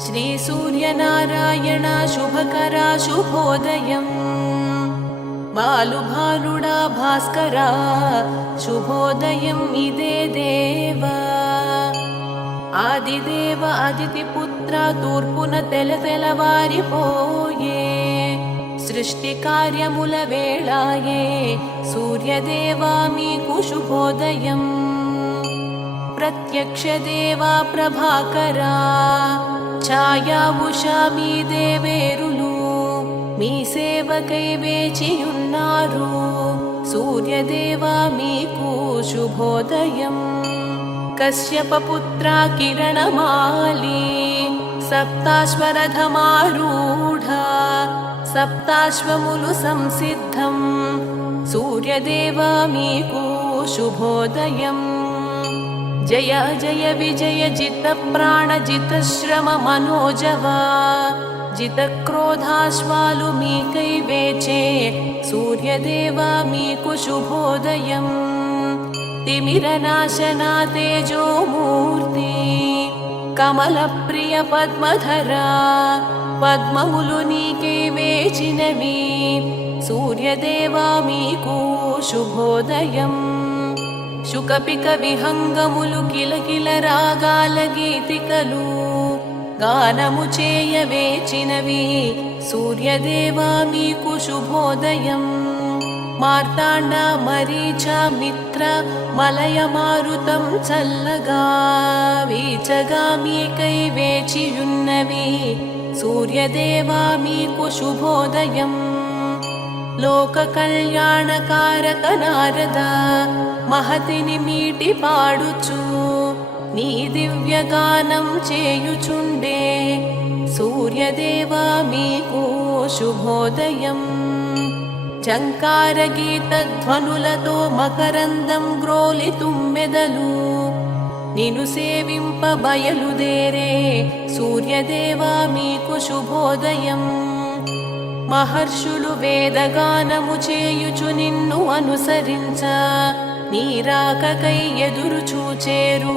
శ్రీ సూర్యనారాయణ శుభకరా శుభోదయం బాలుభానుడా భాస్కరా శుభోదయం ఇదే దేవా ఆదిదేవ అదితి పుత్ర తూర్పున తెలవారిపోయే సృష్టి కార్యముల వేళాయే సూర్యదేవా మీకు శుభోదయం ప్రత్యక్ష దేవా ప్రభాకరా ఛాయా ఉషా మీ దేవేరులు మీ సేవకై వేచియున్నారు సూర్యదేవా మీకు శుభోదయం కశ్యప పుత్ర కిరణమాలి సప్తాశ్వరథమారూఢ సప్తాశ్వములు సంసిద్ధం సూర్యదేవా మీకు శుభోదయం జయ జయ విజయ జిత ప్రాణ జిత శ్రమ మనోజవా జిత క్రోధాశ్వాలు మీకై వేచే సూర్యదేవా మీకు శుభోదయం తిమిరనాశనా తేజోమూర్తి కమల ప్రియ పద్మధరా పద్మములు నీకై వేచినవి సూర్యదేవా మీకు శుభోదయం శుకపిక విహంగములు కిలకిల రాగాల గీతికలు గానము చేయ వేచినవి సూర్యదేవా మీకు శుభోదయం మార్తాండ మరీచ మిత్ర మలయ మారుతం చల్లగా వీచగా మీకై వేచియున్నవి సూర్యదేవా మీకు శుభోదయం లోక కళ్యాణకారక నారద మహతిని మీటి పాడుచు నీ దివ్యగానం చేయుచుండే సూర్యదేవా మీకు శుభోదయం చంకార గీత ధ్వనులతో మకరందం గ్రోలి తుమ్మెదలు నిను సేవింప బయలుదేరే సూర్యదేవా మీకు శుభోదయం మహర్షులు వేదగానము చేయుచు నిన్ను అనుసరించ నీరాకకై ఎదురు చూచేరు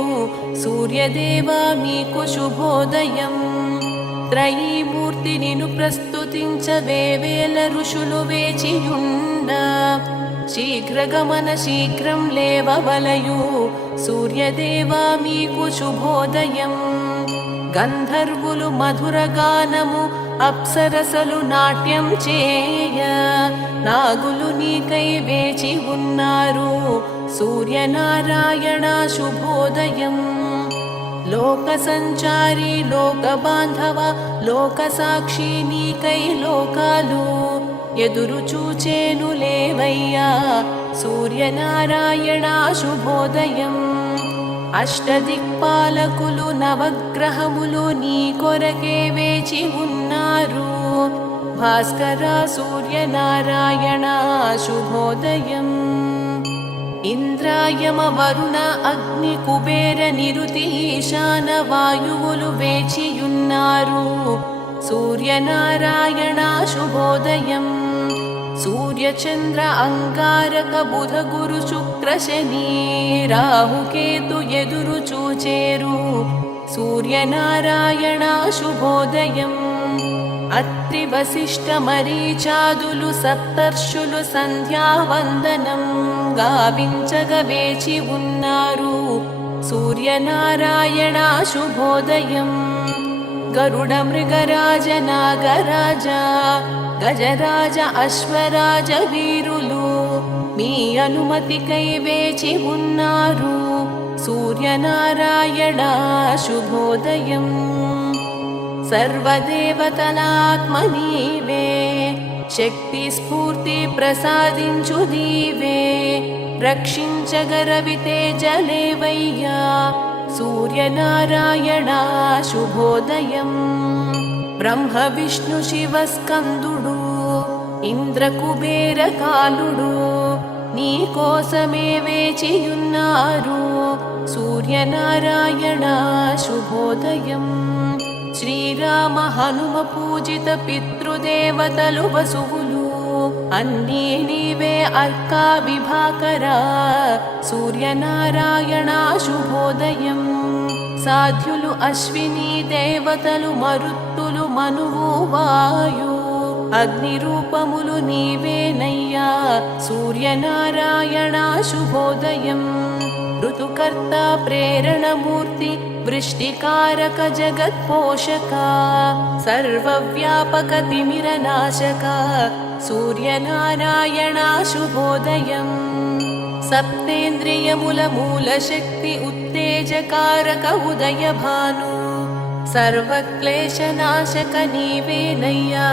సూర్యదేవా మీకు శుభోదయం త్రయీమూర్తి నిను ప్రస్తుతించవే వేల ఋషులు వేచియుండ శీఘ్రగమన శీఘ్రం లేవవలయు సూర్యదేవా మీకు శుభోదయం గంధర్వులు మధుర గానము అప్సరసలు నాట్యం చేయ నాగులు నీకై వేచి ఉన్నారు సూర్యనారాయణ శుభోదయం లోక సంచారి లోక బాంధవ లోక సాక్షి నీకై లోకాలు ఎదురు చూచేను లేవయ్యా సూర్యనారాయణ శుభోదయం అష్టదిక్పాలకులు నవగ్రహములు నీ కొరకే వేచి ఉన్నారు భాస్కర సూర్యనారాయణ శుభోదయం ఇంద్రాయమ వరుణ అగ్ని కుబేర నిరుతి ఈశాన వాయువులు వేచియున్నారు సూర్యనారాయణ శుభోదయం సూర్యచంద్ర అంగారక బుధ గురు శుక్ర శని రాహుకేతు ఎదురు చూచేరు సూర్యనారాయణ శుభోదయం అత్రి వశిష్ఠ మరీచాదులు సప్తర్షులు సంధ్యావందనం గావించగ వేచి ఉన్నారు సూర్యనారాయణ శుభోదయం గరుడ మృగరాజ నాగరాజ గజరాజ అశ్వరాజ వీరులు మీ అనుమతికై వేచి ఉన్నారు సూర్యనారాయణ శుభోదయం సర్వదేవతలాత్మ నీవే శక్తి స్ఫూర్తి ప్రసాదించు నీవే రక్షించగరవితే జలేవయ్యా సూర్యనారాయణ శుభోదయం బ్రహ్మ విష్ణు శివ స్కందుడు ఇంద్ర కుబేర కాలుడు నీ కోసమే వేచియున్నారు సూర్యనారాయణ శుభోదయం శ్రీరామ హనుమ పూజిత పితృదేవతలు వసువులు అన్నీ నీవే అర్కా విభాకరా సూర్యనారాయణ శుభోదయం సాధ్యులు అశ్విని దేవతలు మరుత్తులు మనువు వాయు అగ్ని రూపములు నీవేనయ్యా సూర్యనారాయణ శుభోదయం ఋతుకర్త ప్రేరణమూర్తి వృష్టికారక జగత్పోషక సర్వవ్యాపక తిమిరనాశక సూర్యనారాయణ శుభోదయం సప్తేంద్రియముల మూల శక్తి ఉత్తేజకారక ఉదయ భాను సర్వక్లేశనాశక నీవేనయ్యా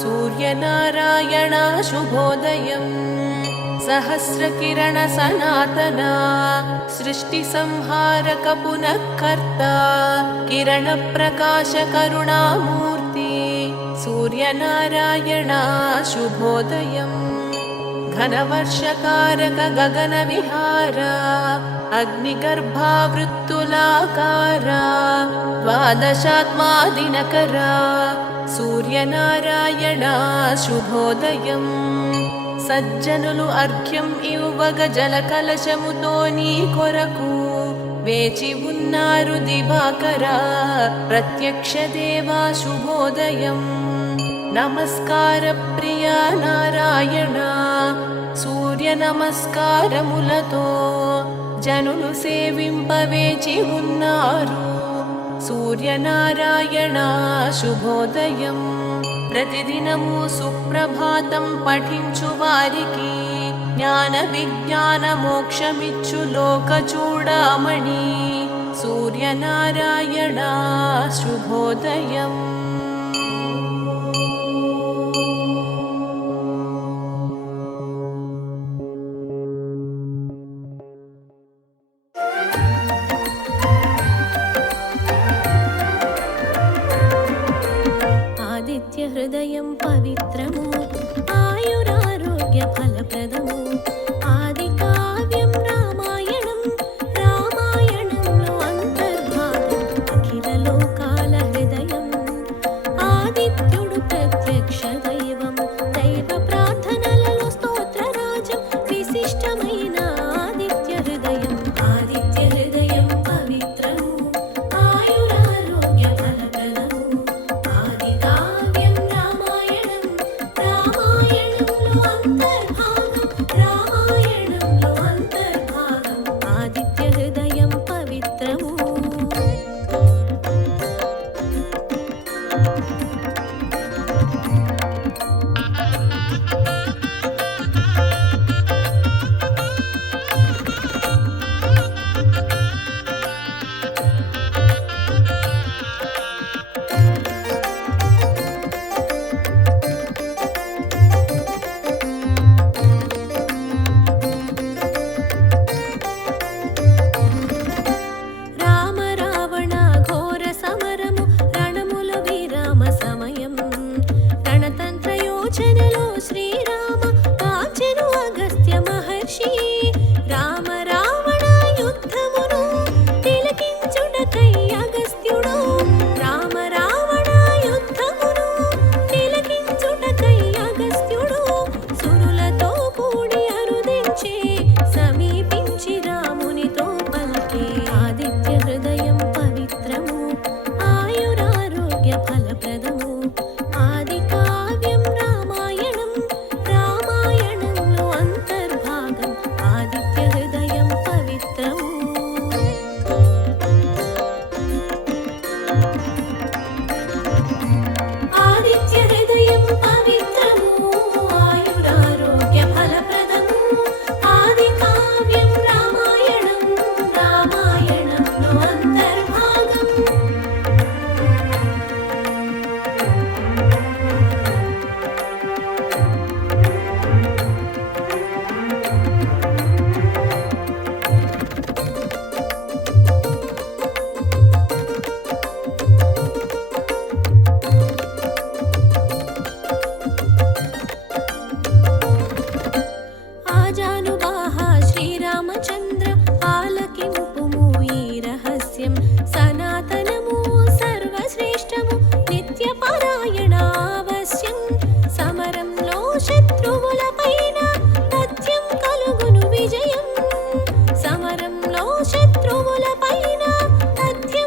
సూర్యనారాయణ శుభోదయం సహస్రకిరణ సనాతన సృష్టి సంహారక పునఃకర్త కిరణ ప్రకాశ కరుణామూర్తి సూర్యనారాయణ శుభోదయం ఘనవర్షకారక గగన విహార అగ్నిగర్భావృత్తులాకార ద్వాదశాత్మా దినకర సూర్యనారాయణ శుభోదయం సజ్జనులు అర్ఘ్యం ఇవ్వగ జల కలశముతో నీ కొరకు వేచి ఉన్నారు దివాకర ప్రత్యక్ష దేవా శుభోదయం నమస్కార ప్రియ నారాయణ సూర్య నమస్కారములతో జనులు సేవింపవేచి ఉన్నారు సూర్యనారాయణ శుభోదయం ప్రతిదినము సుప్రభాతం పఠించు వారికి జ్ఞాన విజ్ఞాన మోక్షమిచ్చు లోక చూడమణి సూర్యనారాయణ శుభోదయం హృదయం పవిత్రము ఆయురారోగ్య ఫలప్రదము ఆది కావ్యం రామాయణం రామాయణంలో అంతర్భాగం అఖిల లోకాల హృదయం ఆదిత్యుడు ప్రత్యక్ష దైవం దైవ ప్రార్థనలలో స్తోత్రరాజం విశిష్టమైన ఆదిత్య హృదయం పవిత్రము ఆయురారోగ్య ఫలప్రదము ఆది కావ్యం రామాయణంలో అంతర్భాగం ఆదిత్య హృదయం పవిత్రము శ్రీరామ కాచెను అగస్త్య మహర్షి రామ రావణ యుద్ధమును తిలకించుటకై అగస్త్యుడు రామ రావణ యుద్ధమును తిలకించుటకై అగస్త్యుడు సురులతో కూడి అరుదించే సమీపించి రామునితో పలికే ఆదిత్య హృదయం పవిత్రము ఆయురారోగ్య ఫలప్రదము ఆది కావ్యం రామాయణంలో అంతర్భాగం ఆదిత్య హృదయం పవిత్రము ఆదిత్య హృదయం పవిత్రము ఆయురారోగ్య ఫలప్రదము ఆది కావ్యం రామాయణంలో అంతర్భాగం ఆజానుబాహ శ్రీరామచంద్ర ఆలకింపుము ఈ రహస్యం సనాతనము సర్వశ్రేష్టము నిత్యపారాయణ అవశ్యం సమరంలో శత్రువులపైన తథ్యం కలుగును విజయం సమరంలో శత్రువులపైన తథ్యం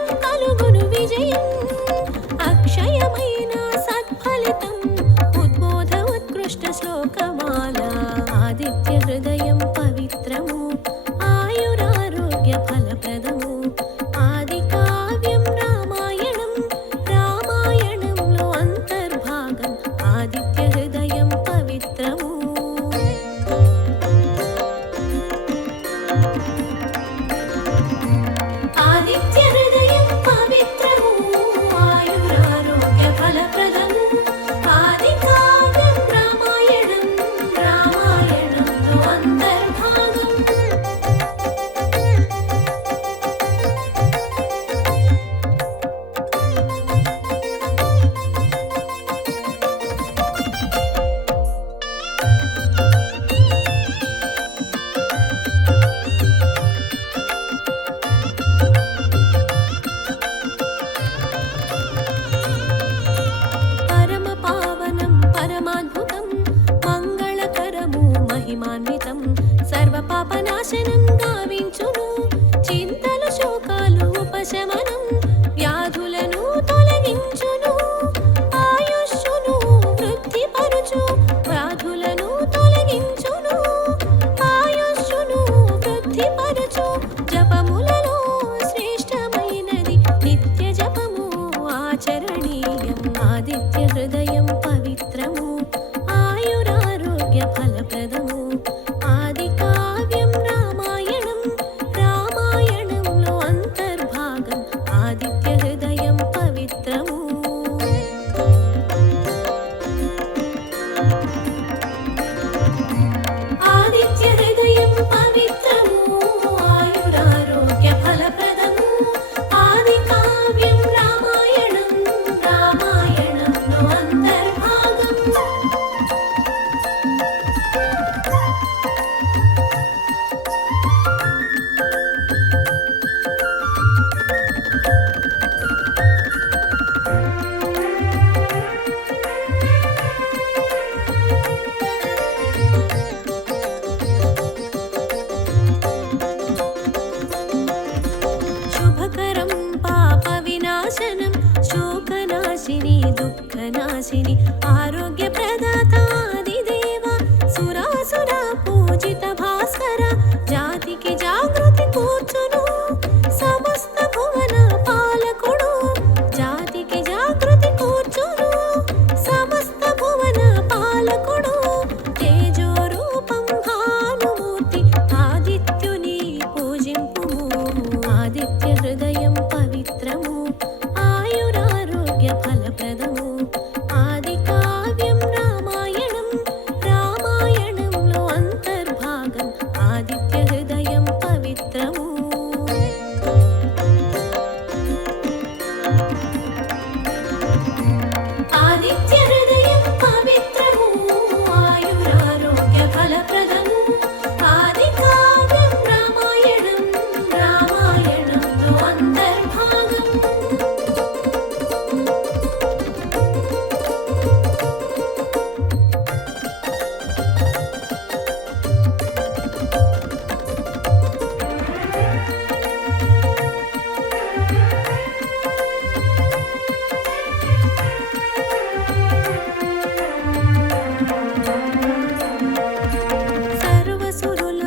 రోగశమనం వ్యాధులను తొలగించును ఆయుష్షును వృద్ధిపరుచు వ్యాధులను తొలగించును ఆయుష్షును వృద్ధిపరుచు జపములలో శ్రేష్టమైనది నిత్య జపము ఆచరణీయం ఆదిత్య హృదయం పవిత్రము ఆయురారోగ్య ఫలప్రదము ఆది కావ్యం రామాయణం రామాయణంలో అంతర్భాగం ఆదిత్య హృదయం పవిత్రము ఆదిత్య హృదయం పవిత్రము ఆయురారోగ్య ఫలప్రదము ఆది కావ్యం రామాయణం రామాయణంలో అంతర్భాగం శుభకరం పాప వినాశనం శోకనాశిని దుఃఖనాశిని ఆరోగ్య ప్రదాతాదిదేవ సురాసుర పూజిత భాస్కర జాతికి జాగృతి కూర్చును సమస్త భువన పాలకుడు జాతికి జాగృతి కూర్చును సమస్త భువన పాలకుడు తేజో రూపం భానుమూర్తి ఆదిత్యుని పూజింపుము ఆదిత్య హృదయం పవిత్రము ఆయురారోగ్య ఫలప్రదము ఆది కావ్యం రామాయణం రామాయణంలో అంతర్భాగం ఆదిత్య హృదయం పవిత్రము ఆదిత్య హృదయం పవిత్రము ఆయురారోగ్య ఫలప్రదము ఆది కావ్యం రామాయణం రామాయణంలో అంతర్భాగం సర్వసురుల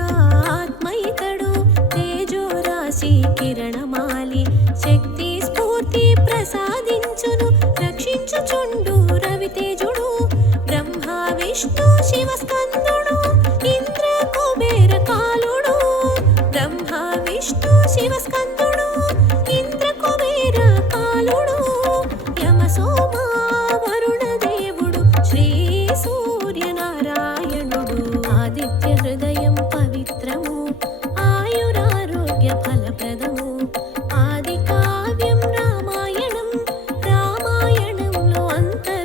ఆత్మైతడు తేజోరాశి కిరణమాలి శక్తి స్ఫూర్తి ప్రసాదించును రక్షించుచుండు రవితేజుడు బ్రహ్మ విష్ణు శివ స్కందుడు ఇంద్ర కుబేర కాలుడు బ్రహ్మ విష్ణు శివ స్కందుడు ఇంద్ర కుబేర కాలుడు యమ సోమ వరుణ దేవుడు శ్రీ సూర్యనారాయణుడు ఆదిత్య హృదయం పవిత్రము ఆయురారోగ్య ఫలప్రదము ఆది కావ్యం రామాయణం రామాయణంలో అంతర్భాగం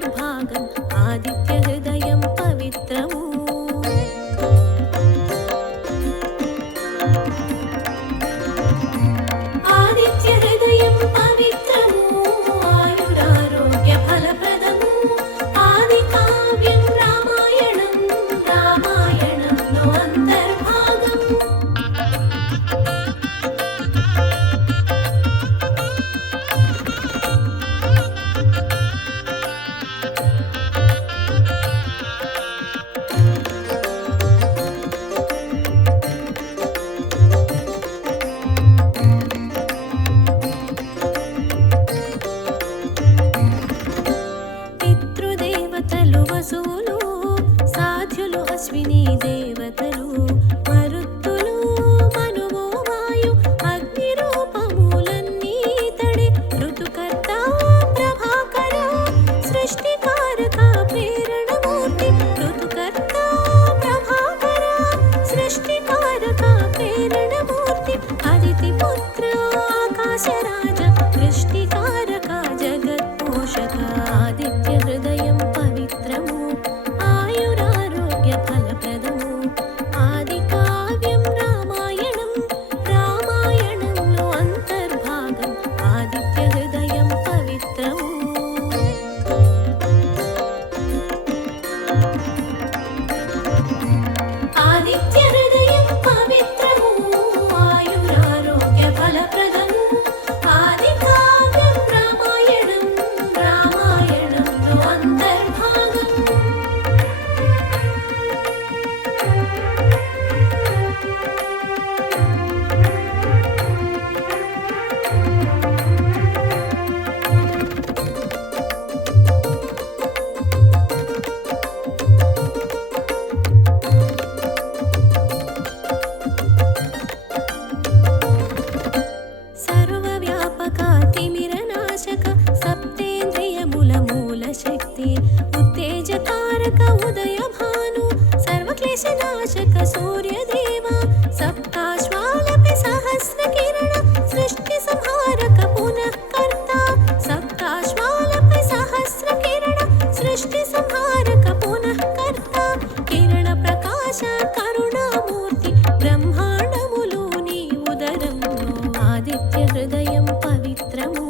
హృదయం పవిత్రము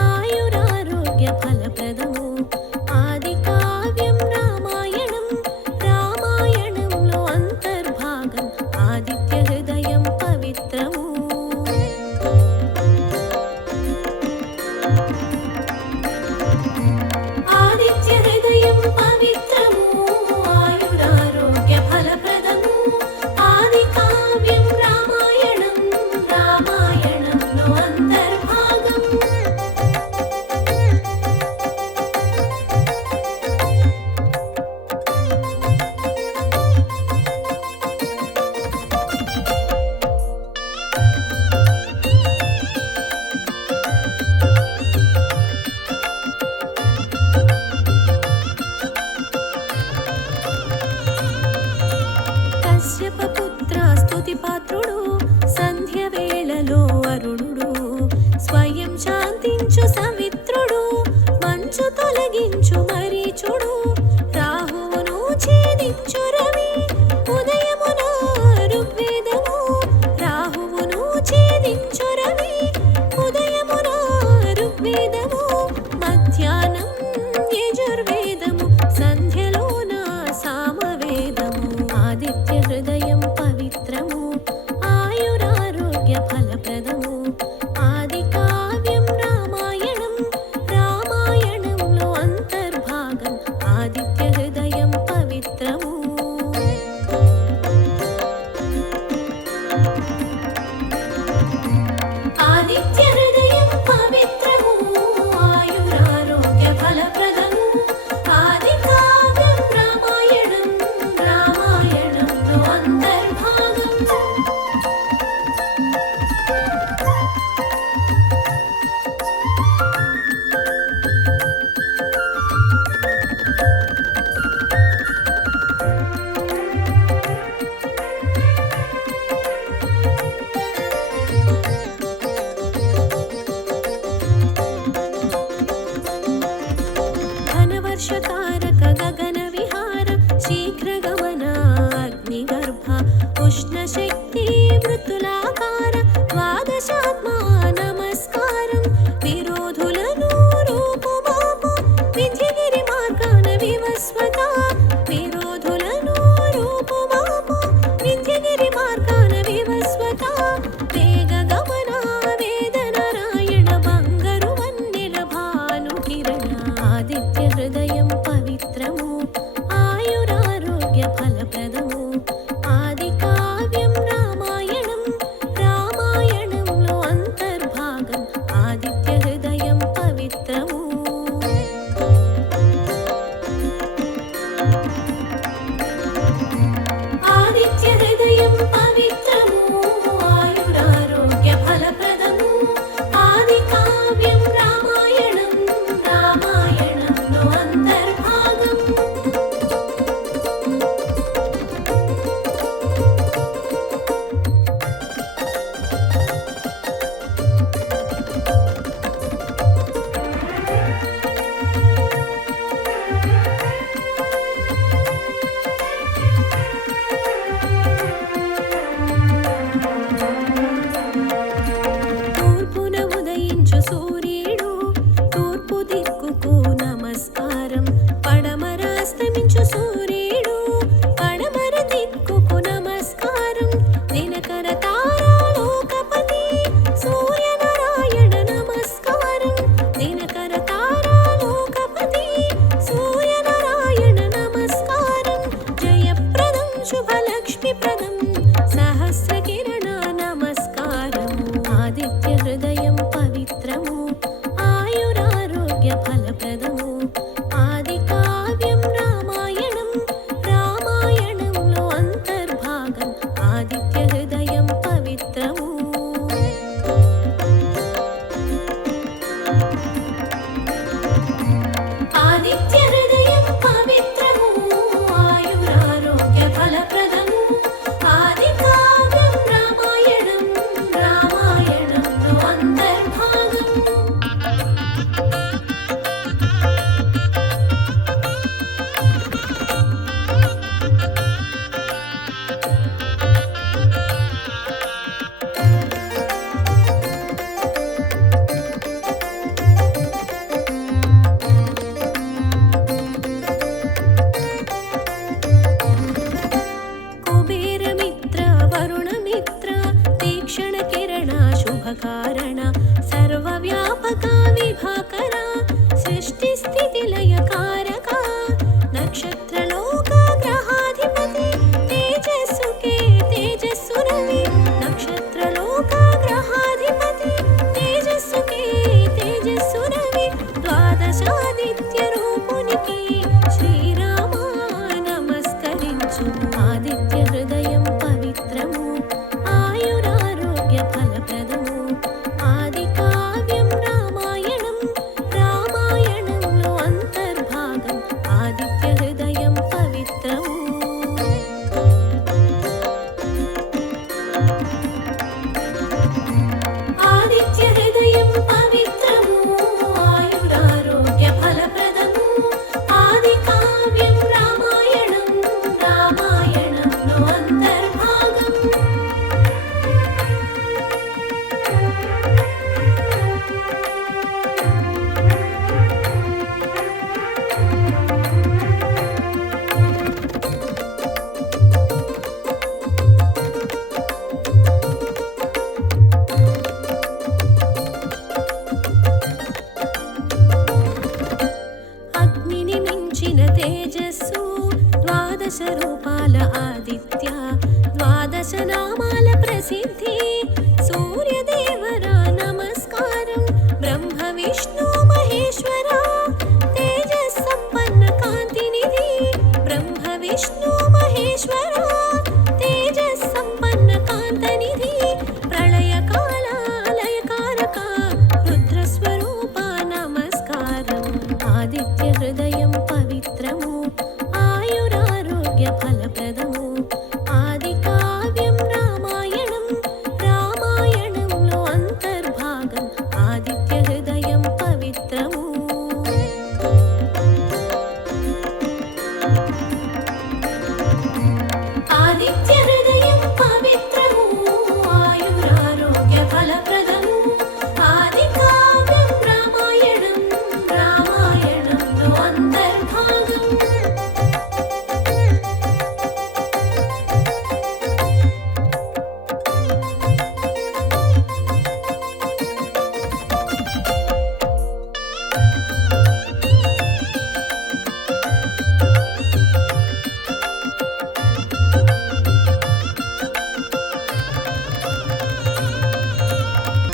ఆయురారోగ్య ఫలప్రదము ఆది కావ్యం రామాయణం రామాయణంలో అంతర్భాగం ఆదిత్య హృదయం పవిత్రము ఆదిత్య హృదయం పవిత్రము ఆయురారోగ్య ఫలప్రదము ఆది కావ్యం రామాయణం రామాయణంలో అంతర్భాగం కశ్యపపుత్ర స్తుతిపాత్రుడు సంధ్య వేళలో అరుణుడు స్వయం శాంతించు సవిత్రుడు మంచు తొలగించు మరీచుడు రాహువును ఛేదించు రవి ఉదయమున ఋగ్వేదము రాహువును ఛేదించు రవి ఉదయమున ఋగ్వేదము మధ్యాహ్నం యజుర్వేదము సంధ్యలోన సామవేదము ఆదిత్య హృదయం పవిత్రము ఆయురారోగ్య ఫలప్రదము ఆది కావ్యం రామాయణం రామాయణంలో అంతర్భాగం ఆదిత్య హృదయం పవిత్రము ఆదిత్య హృదయం పవిత్రము ఆయురారోగ్య ఫలప్రదము ఆది కావ్యం రామాయణం రామాయణంలో అంతర్భాగం ఘనవర్షతారక గగన విహార శీఘ్రగమన అగ్నిగర్భ ఉష్ణశక్తి వృత్తులాకార ద్వాదశాత్మా నమస్కారం విరోధులను రూపుమాపు వింధ్యగిరి మార్గాన వివస్వత విరోధులను రూపుమాపు వింధ్యగిరి మార్గాన వివస్వత వేగ గమన వేద నారాయణ బంగరు వన్నెల భాను కిరణ ఆదిత్య హృదయం పవిత్రము ఆయురారోగ్య ఫలప్రదము ఆది కావ్యం రామాయణం రామాయణంలో అంతర్భాగం ఆదిత్య హృదయం పవిత్రము ఆదిత్య హృదయం పవిత్రము ఆయురారోగ్య ఫలప్రదము ఆది కావ్యం రామాయణం రామాయణంలో అంతర్భాగం తూర్పున ఉదయించు సూర్యుడు తూర్పు దిక్కుకు నమస్కారం పడమర అస్తమించు సూర్యుడు పడమర దిక్కుకు నమస్కారం దినకర తారాలోకపతి సూర్యనారాయణ నమస్కారం దినకర తారాలోకపతి సూర్యనారాయణ నమస్కారం జయప్రదం శుభలక్ష్మిప్రదం సహస్ర కిరణ నమస్కారం ఆదిత్య హృదయం పవిత్రము విభాకరా సృష్టి స్థితి లయకారక నక్షత్రలోక గ్రహాధిపతి తేజస్సుకే తేజస్సు రవి నక్షత్రలోక గ్రహాధిపతి తేజస్సుకే తేజస్సు రవి ద్వాదశాదిత్య రూపునికి శ్రీరామ నమస్కరించు ఆదిత్య హృదయం పవిత్రము ఆయురారోగ్య ఫలప్రదము ఆది కావ్యం రామాయణం రామాయణంలో అంతర్భాగం ఆదిత్య హృదయం పవిత్రము ఆదిత్య హృదయం పవిత్రము ఆయురారోగ్య ఫలప్రదము ఆది కావ్యం రామాయణం రామాయణంలో అంతర్భాగం అగ్నిని మించిన తేజస్సు ద్వాదశ రూపాల ఆదిత్య ద్వాదశ నామాల ప్రసిద్ధి సూర్యదేవరా నమస్కారం బ్రహ్మ విష్ణు మహేశ్వర తేజస్ సంపన్న కాంతినిధి బ్రహ్మ విష్ణు మహేశ్వర తేజస్ సంపన్న కాంతనిధి ప్రళయకాల లయకారక రుద్రస్వరూప నమస్కారం ఆదిత్య హృదయం పవిత్రము ఆయురారోగ్య ఫలప్రదము ఆది కావ్యం రామాయణం రామాయణంలో అంతర్భాగం ఆదిత్య హృదయం పవిత్రము ఆదిత్య హృదయం పవిత్రము ఆయురారోగ్య ఫలప్రదము ఆది కావ్యం రామాయణం రామాయణంలో అంతర్భాగం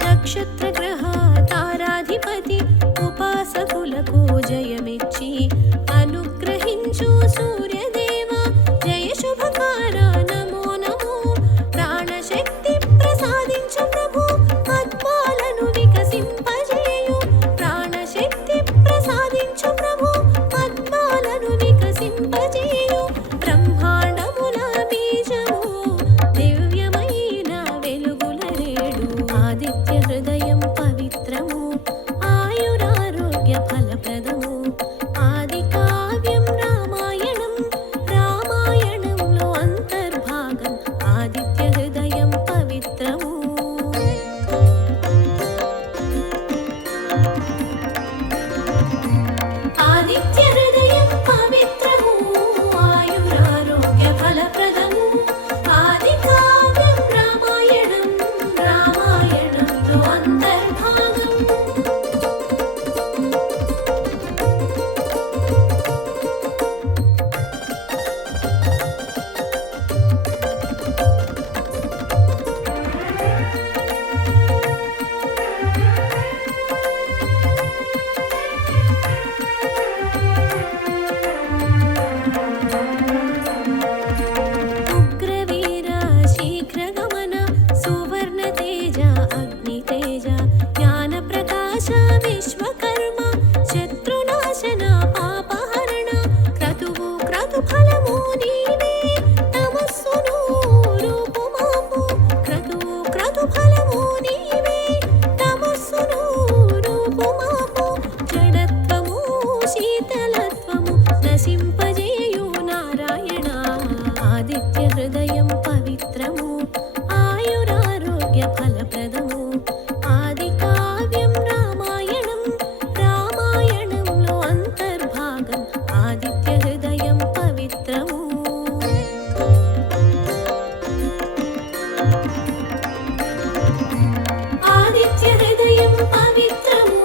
నక్షత్ర గ్రహ తారాధిపతి ఉపాసకులకు జయమిచ్చి అనుగ్రహించు సూర్యదేవ జయ శుభకార నమో నమో ప్రాణశక్తి ప్రసాదించు ప్రభు పద్మాలను వికసింపజేయు ప్రాణశక్తి ప్రసాదించు ప్రభు పద్మాలను వికసింపజేయు బ్రహ్మాండముల బీజము దివ్యమైన వెలుగుల రేడు ఆదిత్య హృదయం పవిత్రము ఆయురారోగ్య ఫలప్రదము ఆది కావ్యం రామాయణం రామాయణంలో అంతర్భాగం ఆదిత్య హృదయం పవిత్రము ఆదిత్య హృదయం పవిత్రము ఆయురారోగ్య ఫలప్రదము ఆది కావ్యం రామాయణం రామాయణంలో అంతర్భాగం ఉగ్రవీర శీఘ్రగమన సువర్ణ తేజ అగ్ని తేజ జ్ఞాన ప్రకాశ విశ్వకర్మ శత్రునాశన పాపహరణ క్రతువు క్రతుఫలము నీవే తమస్సును రూపుమాపు క్రతువు క్రతుఫలము నీవే తమస్సును రూపుమాపు జడత్వము శీతలత్వము నశింపజేయు నారాయణ ఆదిత్య హృదయం పవిత్రము ఆయురారోగ్య ఫలప్రదము ఆది కావ్యం రామాయణం రామాయణంలో అంతర్భాగం ఆదిత్య హృదయం పవిత్రము ఆదిత్య హృదయం పవిత్రము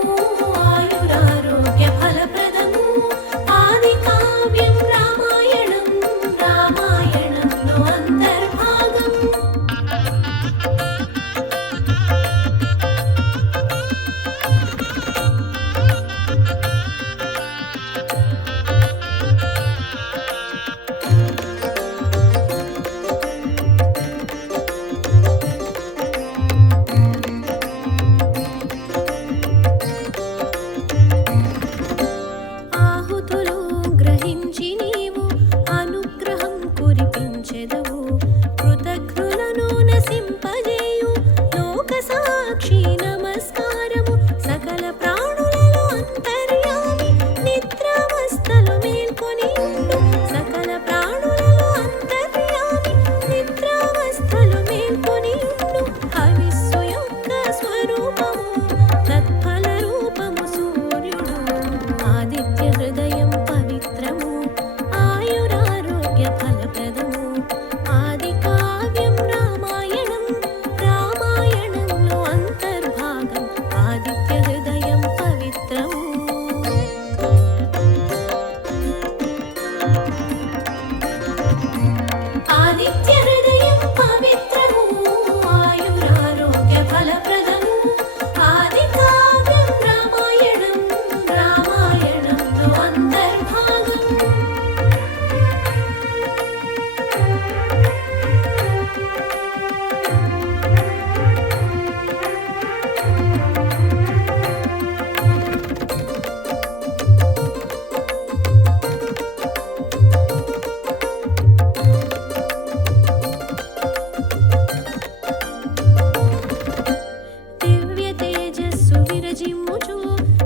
చిమ్ముచు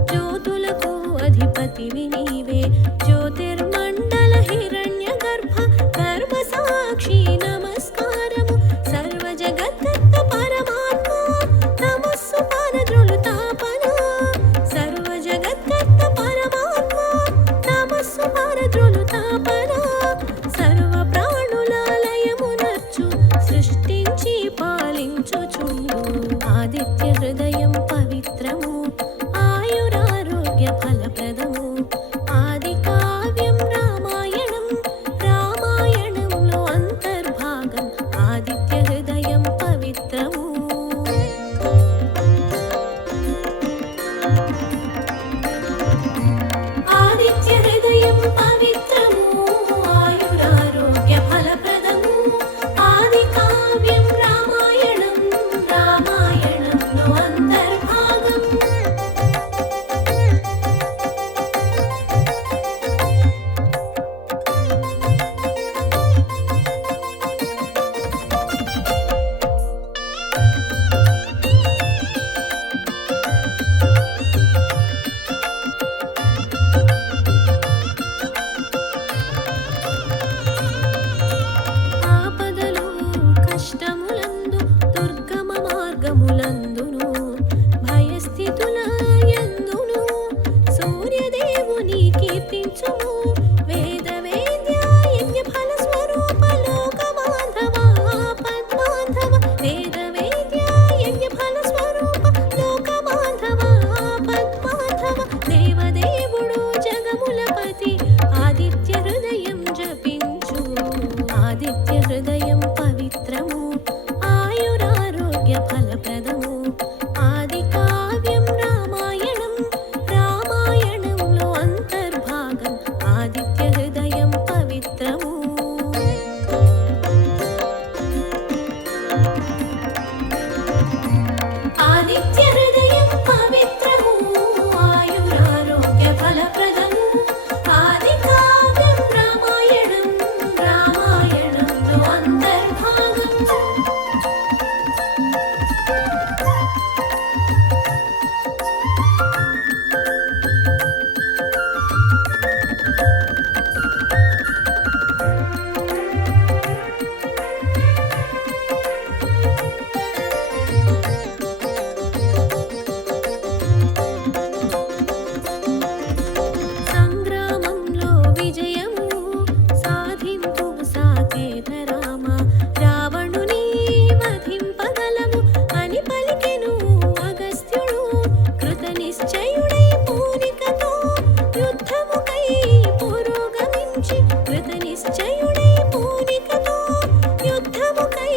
జ్యోతులకు అధిపతివి నీవే జ్యోతిర్మండల హిరణ్య గర్భ గర్భ సాక్షి నమస్కారము సర్వ జగత్కర్త పరమాత్మ నమస్సు పరద్రులు తాపన సర్వ జగత్కర్త పరమాత్మ నమస్సు పరద్రులు తాపన సర్వ ప్రాణులాలయమునర్చు సృష్టించి పాలించుచుండు ఆదిత్య హృదయం పవిత్రము ఆయురారోగ్య ఫలప్రదము ఆది కావ్యం రామాయణం రామాయణంలో అంతర్భాగం ఆదిత్య హృదయం పవిత్రము ఆదిత్య హృదయం పవిత్రము ఆయురారోగ్య ఫలప్రదము ఆది కావ్యం రామాయణం రామాయణంలో అంతర్భాగం ఆపదలు కష్టములందు దుర్గమ మార్గములందును భయస్థితుల యందును సూర్యదేవుని కీర్తించుము వేద వేద్య యజ్ఞ ఫల స్వరూప లోక బాంధవ ఆపద్బాంధవ వేద వేద్య యజ్ఞ ఫల స్వరూప లోక బాంధవ ఆపద్బాంధవ దేవదేవుడు జగములపతి ఆదిత్య హృదయం జపించు ఆదిత్య హృదయం పవిత్రము ఆయురారోగ్య ఫలప్రదము ఆది కావ్యం రామాయణం రామాయణంలో అంతర్భాగం ఆదిత్య హృదయం పవిత్రము ఆదిత్య హృదయం పవిత్రము ఆయురారోగ్య ఫలప్రదము ఆది కావ్యం రామాయణం రామాయణంలో అంతర్భాగం సంగ్రామంలో విజయము సాధింతు సాకేత రామ రావణుని వధింపగలము అని పలికెను అగస్త్యుడు కృత నిశ్చయుడై పూనికతో యుద్ధముకై పురోగమించి కృత నిశ్చయుడై పూనికతో యుద్ధముకై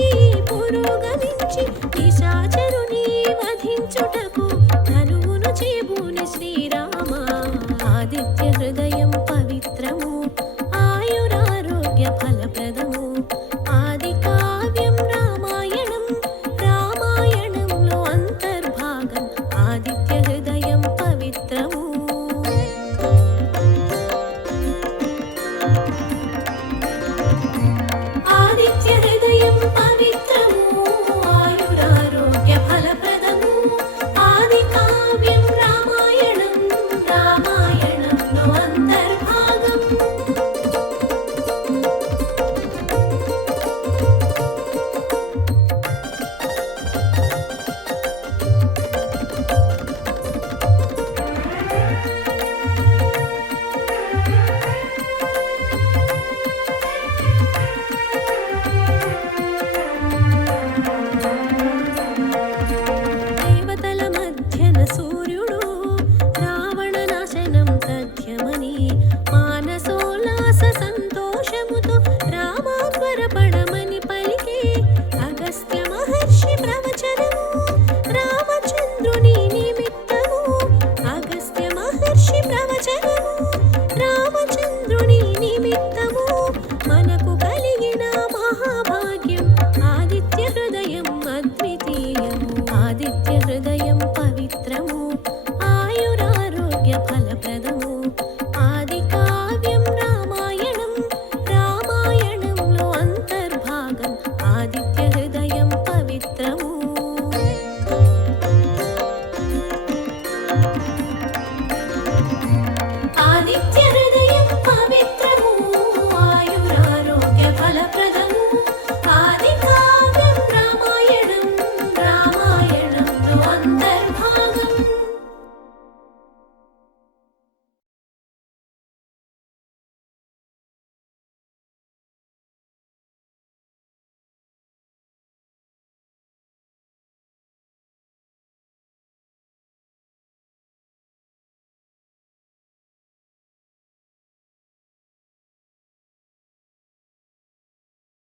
పురోగమించి నిశాచరుని వధించుటకు ధనువును చేబూని శ్రీరామ ఆదిత్య